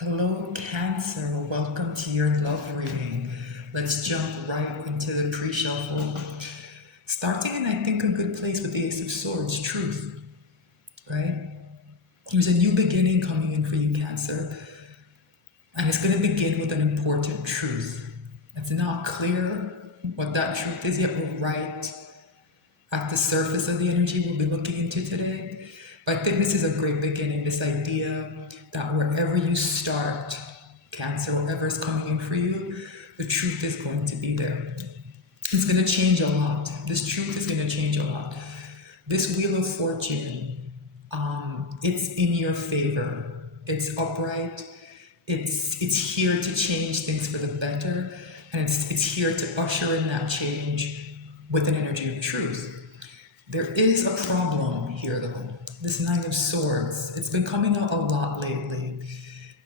Hello, Cancer. Welcome to your love reading. Let's jump right into the pre shuffle. Starting in, I think, a good place with the Ace of Swords, truth, right? There's a new beginning coming in for you, Cancer, and it's going to begin with an important truth. It's not clear what that truth is yet. We're right at the surface of the energy we'll be looking into today. But I think this is a great beginning, this idea that wherever you start, Cancer, whatever is coming in for you, the truth is going to be there. It's going to change a lot. This truth is going to change a lot. This Wheel of Fortune, it's in your favor. It's upright. It's here to change things for the better, and it's here to usher in that change with an energy of truth. There is a problem here, though. This Nine of Swords. It's been coming out a lot lately,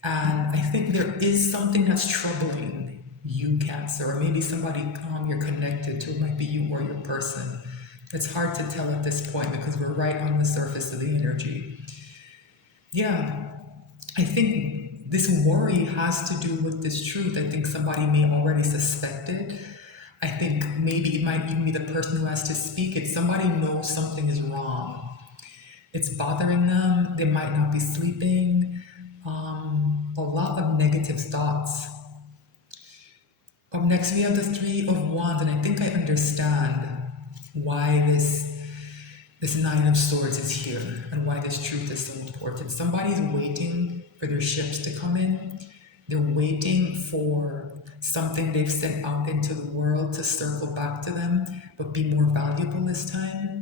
and I think there is something that's troubling you, Cancer, or maybe somebody you're connected to. It might be you or your person. It's hard to tell at this point because we're right on the surface of the energy. Yeah, I think this worry has to do with this truth. I think somebody may already suspect it. I think maybe it might even be the person who has to speak it. Somebody knows something is wrong. It's bothering them. They might not be sleeping. A lot of negative thoughts. Up next, we have the Three of Wands, and I think I understand why this Nine of Swords is here and why this truth is so important. Somebody's waiting for their ships to come in. They're waiting for something they've sent out into the world to circle back to them, but be more valuable this time.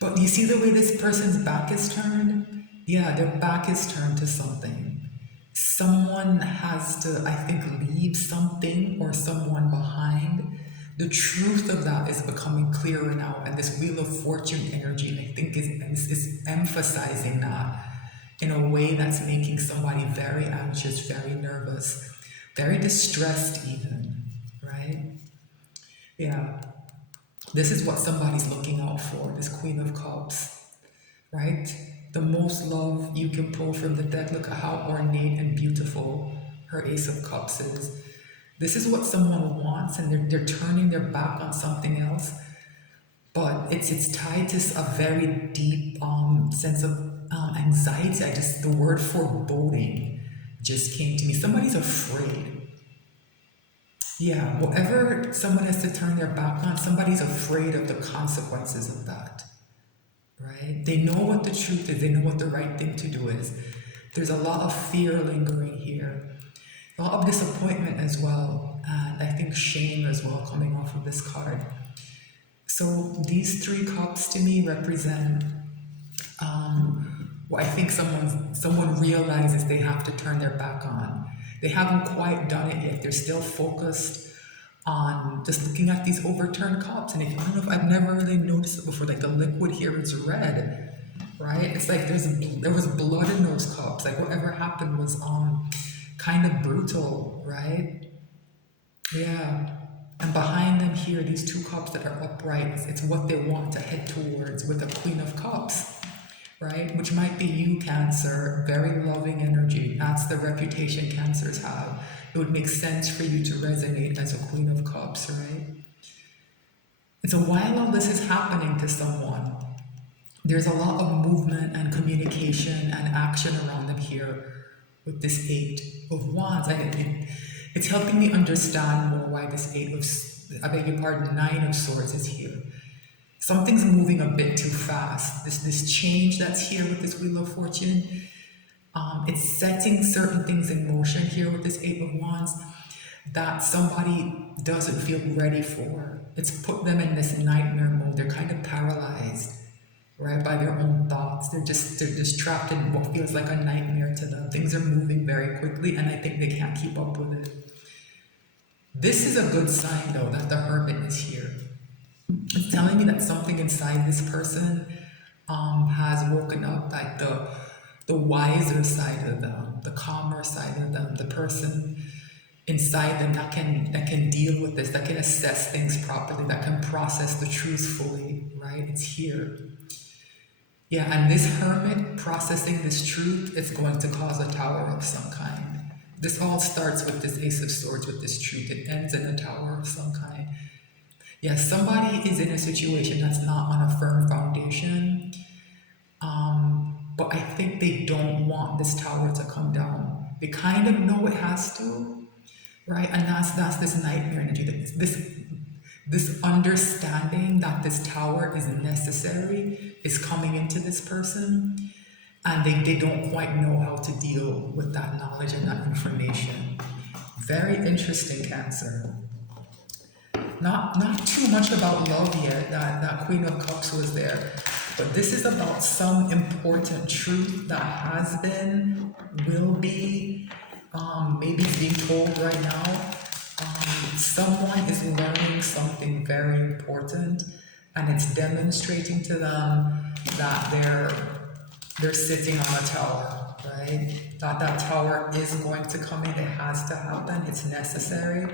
But you see the way this person's back is turned? Yeah, their back is turned to something. Someone has to, I think, leave something or someone behind. The truth of that is becoming clearer now, and this Wheel of Fortune energy, I think, is emphasizing that in a way that's making somebody very anxious, very nervous, very distressed, even, right? Yeah, this is what somebody's looking out for, this Queen of Cups, right? The most love you can pull from the deck. Look at how ornate and beautiful her Ace of Cups is. This is what someone wants, and they're turning their back on something else. But it's tied to a very deep sense of anxiety. The word foreboding just came to me. Somebody's afraid. Yeah, whatever someone has to turn their back on, somebody's afraid of the consequences of that, right? They know what the truth is, they know what the right thing to do is. There's a lot of fear lingering here, a lot of disappointment as well, and I think shame as well coming off of this card. So these three cups to me represent what I think someone realizes they have to turn their back on. They haven't quite done it yet. They're still focused on just looking at these overturned cups. And I don't know if I've never really noticed it before. Like the liquid here is red, right? It's like there was blood in those cups. Like whatever happened was kind of brutal, right? Yeah. And behind them here, these two cups that are upright, it's what they want to head towards with the Queen of Cups, right? Which might be you, Cancer, very loving energy. That's the reputation Cancers have. It would make sense for you to resonate as a Queen of Cups, right? And so while all this is happening to someone, there's a lot of movement and communication and action around them here with this Eight of Wands. And it's helping me understand more why this Nine of Swords is here. Something's moving a bit too fast. This change that's here with this Wheel of Fortune, it's setting certain things in motion here with this Eight of Wands that somebody doesn't feel ready for. It's put them in this nightmare mode. They're kind of paralyzed, right, by their own thoughts. They're just trapped in what feels like a nightmare to them. Things are moving very quickly, and I think they can't keep up with it. This is a good sign, though, that the Hermit is here. It's telling me that something inside this person has woken up, like the wiser side of them, the calmer side of them, the person inside them that can deal with this, that can assess things properly, that can process the truth fully, right? It's here. Yeah, and this hermit processing this truth is going to cause a tower of some kind. This all starts with this Ace of Swords, with this truth. It ends in a tower of some kind. Yeah, somebody is in a situation that's not on a firm foundation, but I think they don't want this tower to come down. They kind of know it has to, right? And that's this nightmare energy. This understanding that this tower is necessary is coming into this person, and they don't quite know how to deal with that knowledge and that information. Very interesting, Cancer. Not too much about love yet. That Queen of Cups was there, but this is about some important truth that has been, will be, maybe it's being told right now. Someone is learning something very important, and it's demonstrating to them that they're sitting on a tower, right? That tower is going to come in. It has to happen. It's necessary.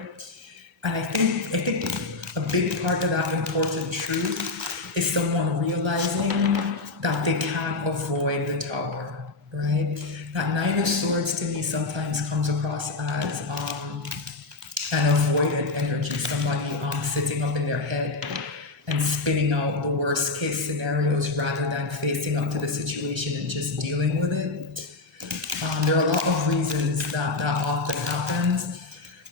And I think a big part of that important truth is someone realizing that they can't avoid the tower, right? That Nine of Swords to me sometimes comes across as an avoidant energy, somebody sitting up in their head and spinning out the worst case scenarios rather than facing up to the situation and just dealing with it. There are a lot of reasons that often happens,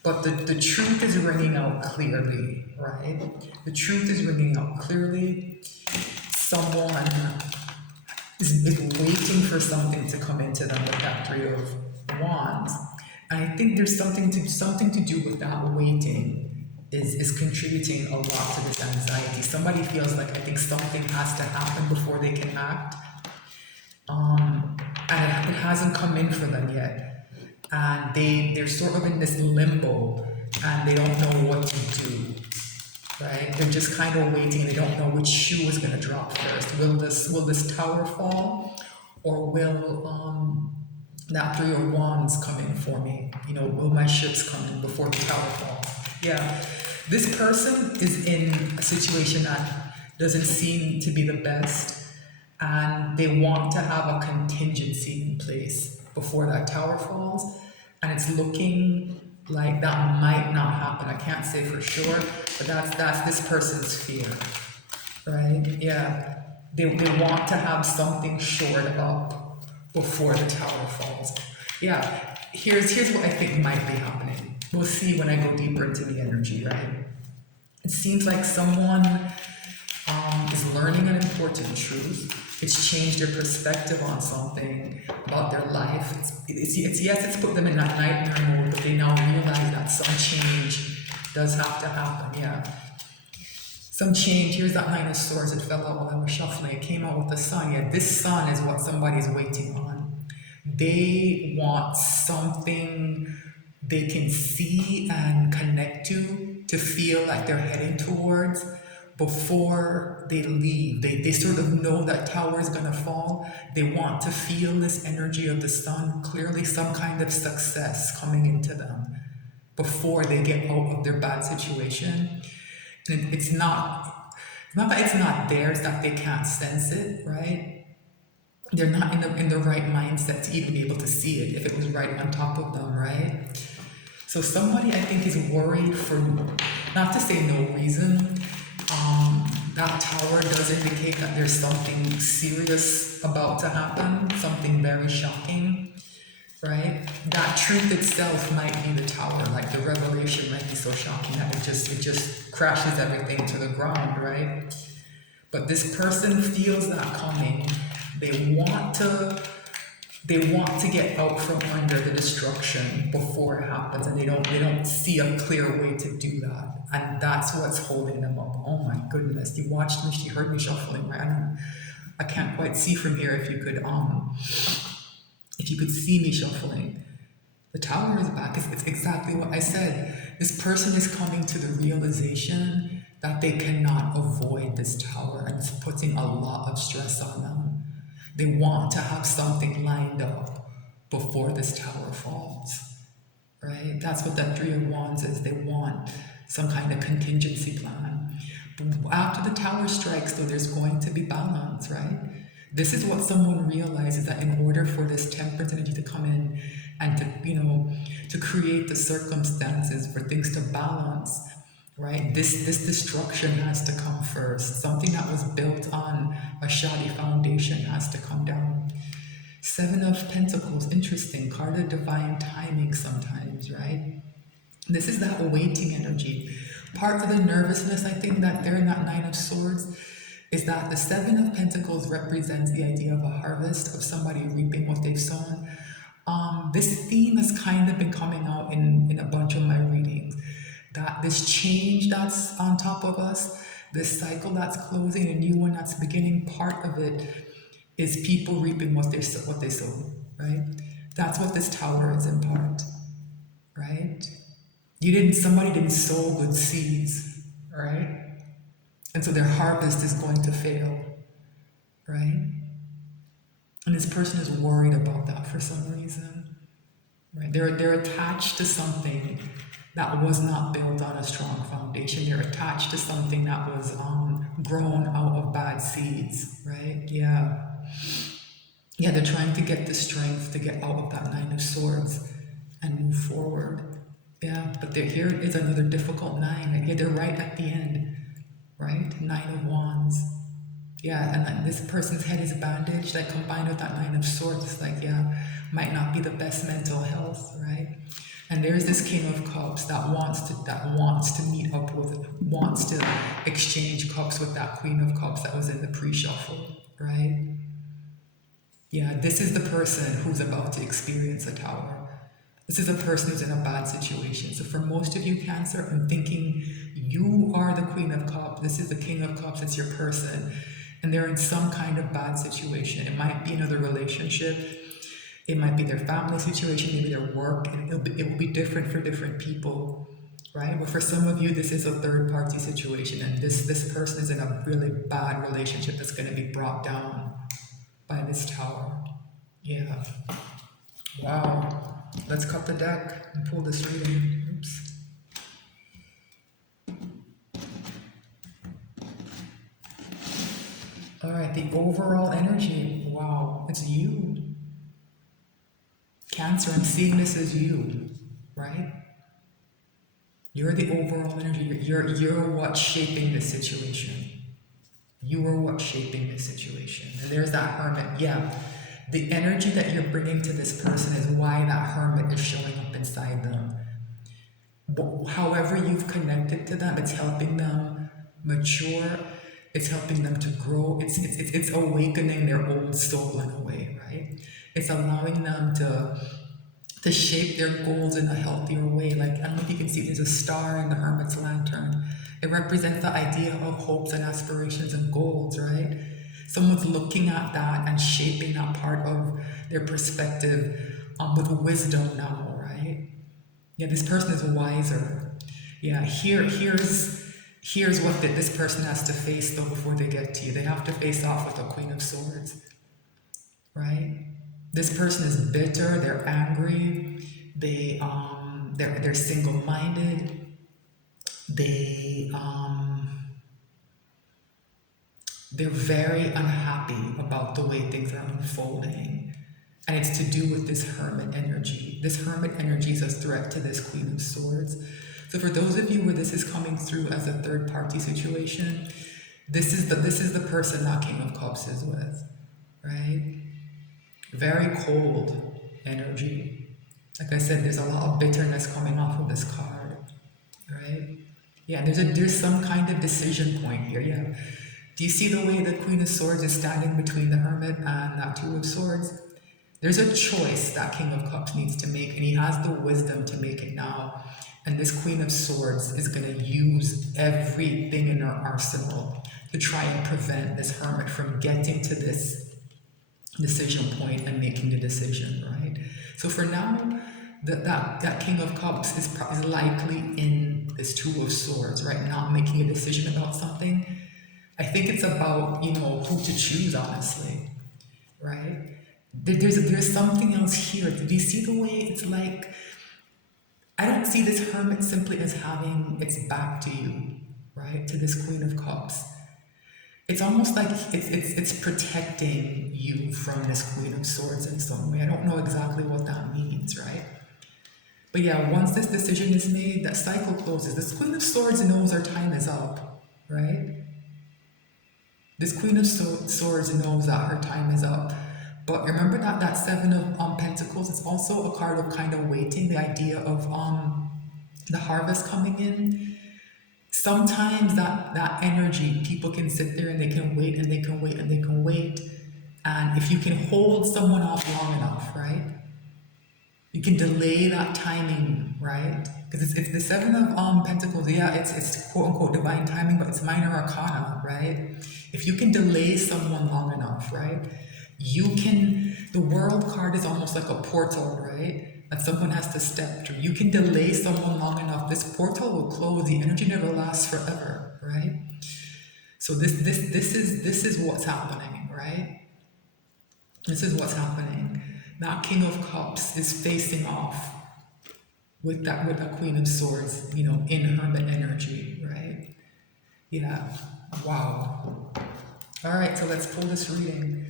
but the truth is ringing out clearly, right? The truth is ringing out clearly. Someone is waiting for something to come into them with that Three of Wands. And I think there's something to do with that waiting is contributing a lot to this anxiety. Somebody feels like, I think something has to happen before they can act. And it hasn't come in for them yet. And they're sort of in this limbo, and they don't know what to do, right? They're just kind of waiting. They don't know which shoe is going to drop first. Will this tower fall, or will that Three of Wands come in for me? You know, will my ships come in before the tower falls? Yeah, this person is in a situation that doesn't seem to be the best, and they want to have a contingency in place before that tower falls, and it's looking like that might not happen. I can't say for sure, but that's this person's fear, right? Yeah, they want to have something shored up before the tower falls. Yeah, here's what I think might be happening. We'll see when I go deeper into the energy, right? It seems like someone is learning an important truth. It's changed their perspective on something about their life. It's put them in that nightmare mode, but they now realize that some change does have to happen. Yeah, some change. Here's that Nine of Swords. It fell out while I was shuffling. It came out with the Sun. Yeah, this Sun is what somebody's waiting on. They want something they can see and connect to feel like they're heading towards before they leave. They sort of know that tower is going to fall. They want to feel this energy of the Sun, clearly some kind of success coming into them before they get out of their bad situation. And it's not that it's not theirs, that they can't sense it, right? They're not in the right mindset to even be able to see it if it was right on top of them, right? So somebody, I think, is worried for, not to say no reason. That tower does indicate that there's something serious about to happen, something very shocking, right? That truth itself might be the tower, like the revelation might be so shocking that it just crashes everything to the ground, right? But this person feels that coming. They want to get out from under the destruction before it happens, and they don't see a clear way to do that, and that's what's holding them up. Oh my goodness! You watched me. She heard me shuffling. Right? I can't quite see from here. If you could see me shuffling, the tower is back. It's exactly what I said. This person is coming to the realization that they cannot avoid this tower, and it's putting a lot of stress on them. They want to have something lined up before this tower falls, right? That's what that Three of Wands is. They want some kind of contingency plan. But after the tower strikes, though, there's going to be balance, right? This is what someone realizes, that in order for this temperance energy to come in and to, to create the circumstances for things to balance, right? This destruction has to come first. Something that was built on a shoddy foundation has to come down. Seven of Pentacles, interesting. Card of divine timing sometimes, right? This is that awaiting energy. Part of the nervousness, I think, that they're in that Nine of Swords is that the Seven of Pentacles represents the idea of a harvest, of somebody reaping what they've sown. This theme has kind of been coming out in a bunch of my readings. That this change that's on top of us, this cycle that's closing, a new one that's beginning, part of it is people reaping what they sow, right? That's what this Tower is in part, right? Somebody didn't sow good seeds, right? And so their harvest is going to fail, right? And this person is worried about that for some reason, right? They're attached to something that was not built on a strong foundation. They're attached to something that was grown out of bad seeds, right? Yeah. Yeah, they're trying to get the strength to get out of that Nine of Swords and move forward. Yeah, but here is another difficult nine. Like, yeah, they're right at the end, right? Nine of Wands. Yeah, and then this person's head is bandaged, like combined with that Nine of Swords, it's like, yeah, might not be the best mental health, right? And there's this King of Cups that wants to meet up with, wants to exchange cups with that Queen of Cups that was in the pre-shuffle, right? Yeah, this is the person who's about to experience a Tower. This is a person who's in a bad situation. So for most of you, Cancer, I'm thinking you are the Queen of Cups. This is the King of Cups. It's your person. And they're in some kind of bad situation. It might be another relationship. It might be their family situation, maybe their work. It will be different for different people, right? But for some of you, this is a third-party situation. And this person is in a really bad relationship that's going to be brought down by this Tower. Yeah. Wow. Let's cut the deck and pull this reading. Oops. All right, the overall energy. Wow, it's you. Cancer, I'm seeing this as you, right? You're the overall energy. You're what's shaping this situation. You are what's shaping this situation. And there's that Hermit. Yeah. The energy that you're bringing to this person is why that Hermit is showing up inside them. But however you've connected to them, it's helping them mature. It's helping them to grow. It's awakening their old soul in a way, right? It's allowing them to shape their goals in a healthier way. Like, I don't know if you can see, there's a star in the Hermit's lantern. It represents the idea of hopes and aspirations and goals, right? Someone's looking at that and shaping that part of their perspective with wisdom now, right? Yeah, this person is wiser. Yeah, here's what this person has to face though before they get to you. They have to face off with the Queen of Swords, right? This person is bitter. They're angry. They're single-minded. They're very unhappy about the way things are unfolding. And it's to do with this Hermit energy. This Hermit energy is a threat to this Queen of Swords. So for those of you where this is coming through as a third-party situation, this is the person that King of Cups is with, right? Very cold energy. Like I said, there's a lot of bitterness coming off of this card, right? Yeah, there's some kind of decision point here. Yeah. Do you see the way the Queen of Swords is standing between the Hermit and that Two of Swords? There's a choice that King of Cups needs to make, and he has the wisdom to make it now. And this Queen of Swords is going to use everything in her arsenal to try and prevent this Hermit from getting to this decision point and making the decision, right? So for now, that King of Cups is likely in this Two of Swords, right? Not making a decision about something. I think it's about, who to choose, honestly, right? There's something else here. Do you see the way it's like, I don't see this Hermit simply as having its back to you, right? To this Queen of Cups. it's almost like it's protecting you from this Queen of Swords in some way. I don't know exactly what that means, right? But yeah, once this decision is made, that cycle closes. This Queen of Swords knows her time is up, right? This Queen of Swords knows that her time is up. But remember that Seven of Pentacles is also a card of kind of waiting, the idea of the harvest coming in. Sometimes that energy, people can sit there and they can wait and they can wait and they can wait. And if you can hold someone off long enough, right? You can delay that timing, right? Because it's the Seven of Pentacles. Yeah, it's quote unquote divine timing, but it's minor arcana, right? If you can delay someone long enough, right? You can. The World card is almost like a portal, right? That someone has to step through. You can delay someone long enough. This portal will close. The energy never lasts forever, right? So this is what's happening, right? This is what's happening. That King of Cups is facing off with a Queen of Swords, in hermit energy, right? Yeah. Wow. All right, so let's pull this reading.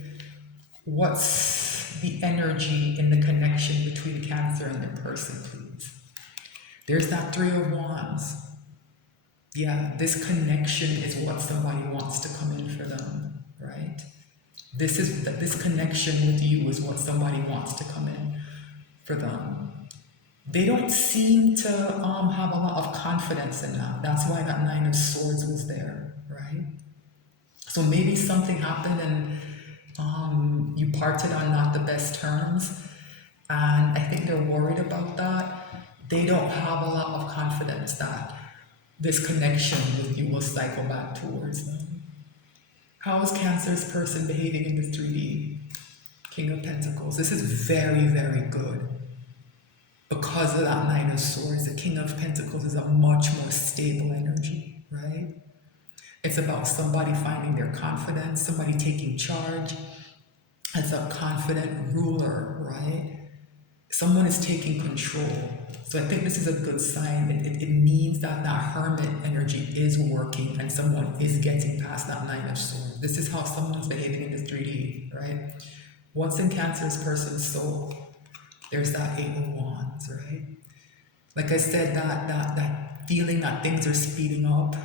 What's the energy in the connection between Cancer and the person, please? There's that Three of Wands. Yeah, this connection is what somebody wants to come in for them, right? This connection with you is what somebody wants to come in for them. They don't seem to have a lot of confidence in that. That's why that Nine of Swords was there, right? So maybe something happened and you parted on not the best terms, and I think they're worried about that. They don't have a lot of confidence that this connection with you will cycle back towards them. How is Cancer's person behaving in the 3D? King of Pentacles. This is very, very good. Because of that Nine of Swords, the King of Pentacles is a much more stable energy, right? It's about somebody finding their confidence, somebody taking charge. It's a confident ruler, right? Someone is taking control. So I think this is a good sign. It means that hermit energy is working and someone is getting past that Nine of Swords. This is how someone's behaving in this 3D, right? What's in Cancer's person's soul? There's that Eight of Wands, right? Like I said, that feeling that things are speeding up,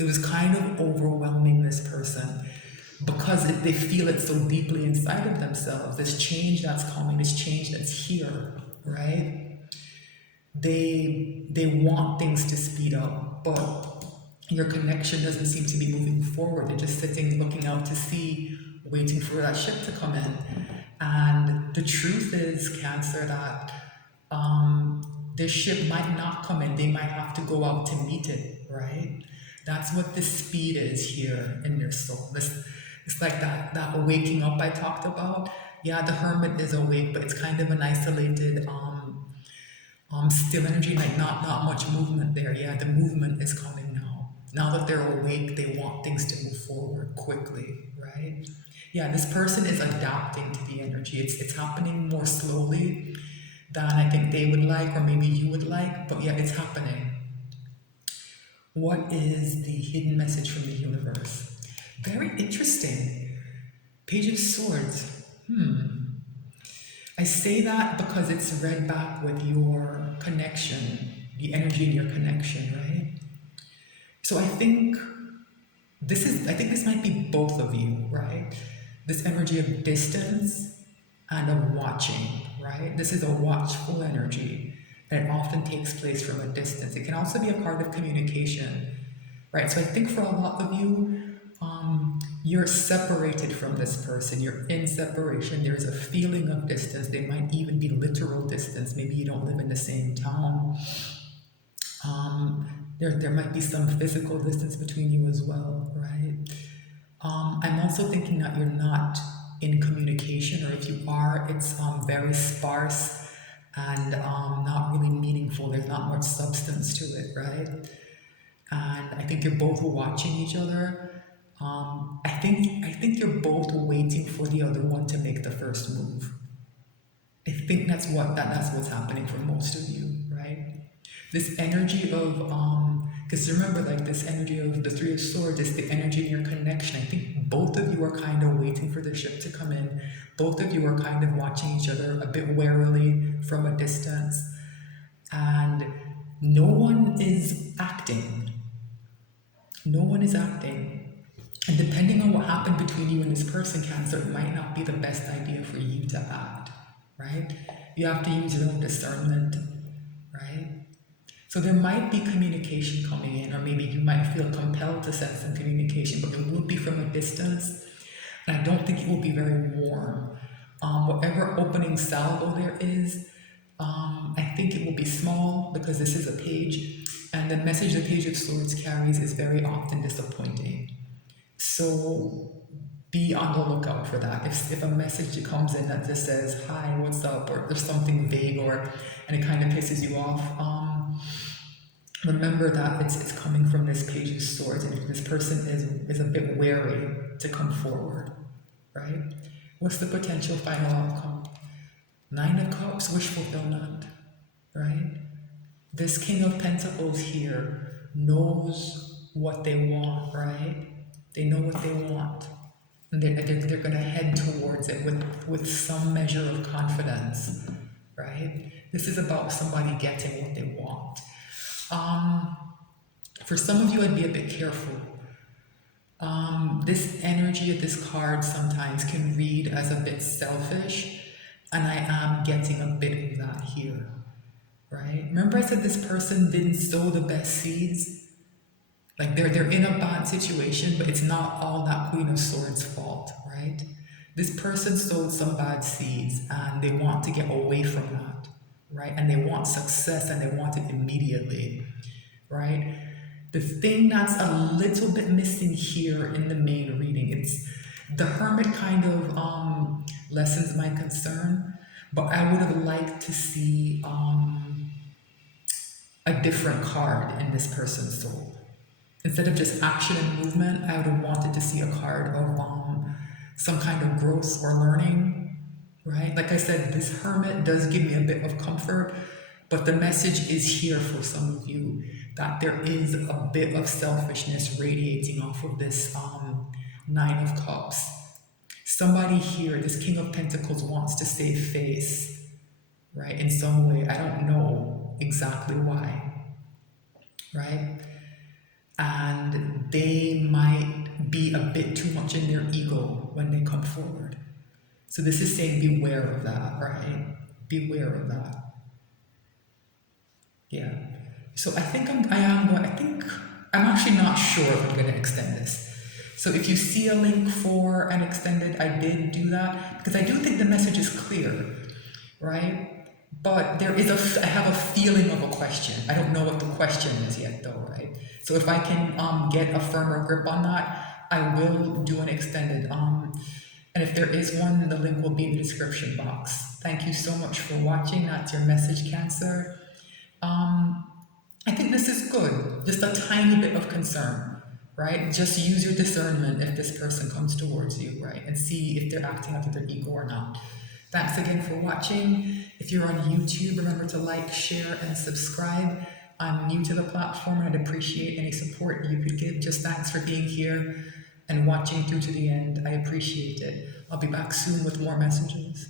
it was kind of overwhelming this person because they feel it so deeply inside of themselves. This change that's coming, this change that's here, right? They want things to speed up, but your connection doesn't seem to be moving forward. They're just sitting, looking out to sea, waiting for that ship to come in. And the truth is, Cancer, that this ship might not come in. They might have to go out to meet it, right? That's what the speed is here in their soul. It's like that waking up I talked about. Yeah, the hermit is awake, but it's kind of an isolated, still energy, like not much movement there. Yeah, the movement is coming now. Now that they're awake, they want things to move forward quickly, right? Yeah, this person is adapting to the energy. It's happening more slowly than I think they would like, or maybe you would like, but yeah, it's happening. What is the hidden message from the universe? Very interesting. Page of Swords. I say that because it's read back with your connection, the energy in your connection, right? So I think this might be both of you, right? This energy of distance and of watching, right? This is a watchful energy, and it often takes place from a distance. It can also be a part of communication, right? So I think for a lot of you, you're separated from this person. You're in separation. There's a feeling of distance. There might even be literal distance. Maybe you don't live in the same town. There might be some physical distance between you as well, right? I'm also thinking that you're not in communication, or if you are, it's very sparse and not really meaningful. There's not much substance to it, right? And I think you're both watching each other. I think you're both waiting for the other one to make the first move. I think that's what's happening for most of you, right? This energy of Because remember, like this energy of the Three of Swords is the energy in your connection. I think both of you are kind of waiting for the ship to come in. Both of you are kind of watching each other a bit warily from a distance. And no one is acting. No one is acting. And depending on what happened between you and this person, Cancer, it might not be the best idea for you to act, right? You have to use your own discernment, right? So there might be communication coming in, or maybe you might feel compelled to send some communication, but it will be from a distance. And I don't think it will be very warm. Whatever opening salvo there is, I think it will be small because this is a page, and the message the Page of Swords carries is very often disappointing. So be on the lookout for that. If a message comes in that just says, hi, what's up, or there's something vague, and it kind of pisses you off, remember that it's coming from this Page of Swords, and if this person is a bit wary to come forward, right? What's the potential final outcome? Nine of Cups, wish fulfillment, right? This King of Pentacles here knows what they want, right? They know what they want. And they're going to head towards it with some measure of confidence, right? This is about somebody getting what they want. For some of you, I'd be a bit careful. This energy of this card sometimes can read as a bit selfish, and I am getting a bit of that here, right? Remember I said this person didn't sow the best seeds? Like they're in a bad situation, but it's not all that Queen of Swords' fault, right? This person sowed some bad seeds and they want to get away from that, right? And they want success and they want it immediately, right? The thing that's a little bit missing here in the main reading, it's the Hermit kind of lessens my concern, but I would have liked to see a different card in this person's soul. Instead of just action and movement, I would have wanted to see a card of some kind of growth or learning, right? Like I said, this Hermit does give me a bit of comfort, but the message is here for some of you that there is a bit of selfishness radiating off of this Nine of Cups. Somebody here, this King of Pentacles, wants to save face, right? In some way. I don't know exactly why, right? And they might be a bit too much in their ego when they come forward. So this is saying beware of that, right? Beware of that. Yeah. So I think I'm actually not sure if I'm going to extend this. So if you see a link for an extended, I did do that because I do think the message is clear, right? But I have a feeling of a question. I don't know what the question is yet though, right? So if I can get a firmer grip on that, I will do an extended. And if there is one, the link will be in the description box. Thank you so much for watching. That's your message, Cancer. I think this is good. Just a tiny bit of concern, right? Just use your discernment if this person comes towards you, right? And see if they're acting out of their ego or not. Thanks again for watching. If you're on YouTube, remember to like, share, and subscribe. I'm new to the platform and I'd appreciate any support you could give. Just thanks for being here and watching through to the end. I appreciate it. I'll be back soon with more messages.